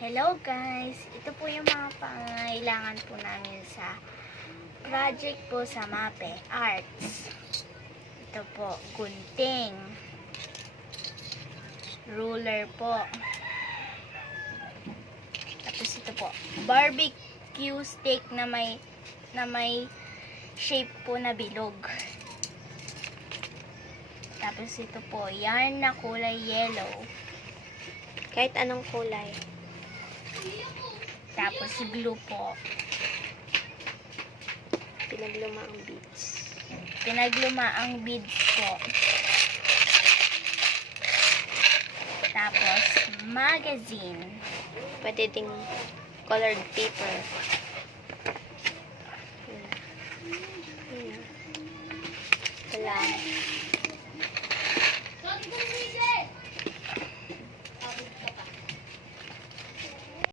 Hello guys! Ito po yung mga pangailangan po namin sa project po sa MAPE Arts. Ito po, gunting, ruler po. Tapos ito po, barbecue stick na may shape po na bilog. Tapos ito po, yarn na kulay yellow. Kahit anong kulay. Tapos si glue po. Pinaglumaang beads. Pinaglumaang beads po. Tapos magazine. Pwede ding colored paper. Ito lang.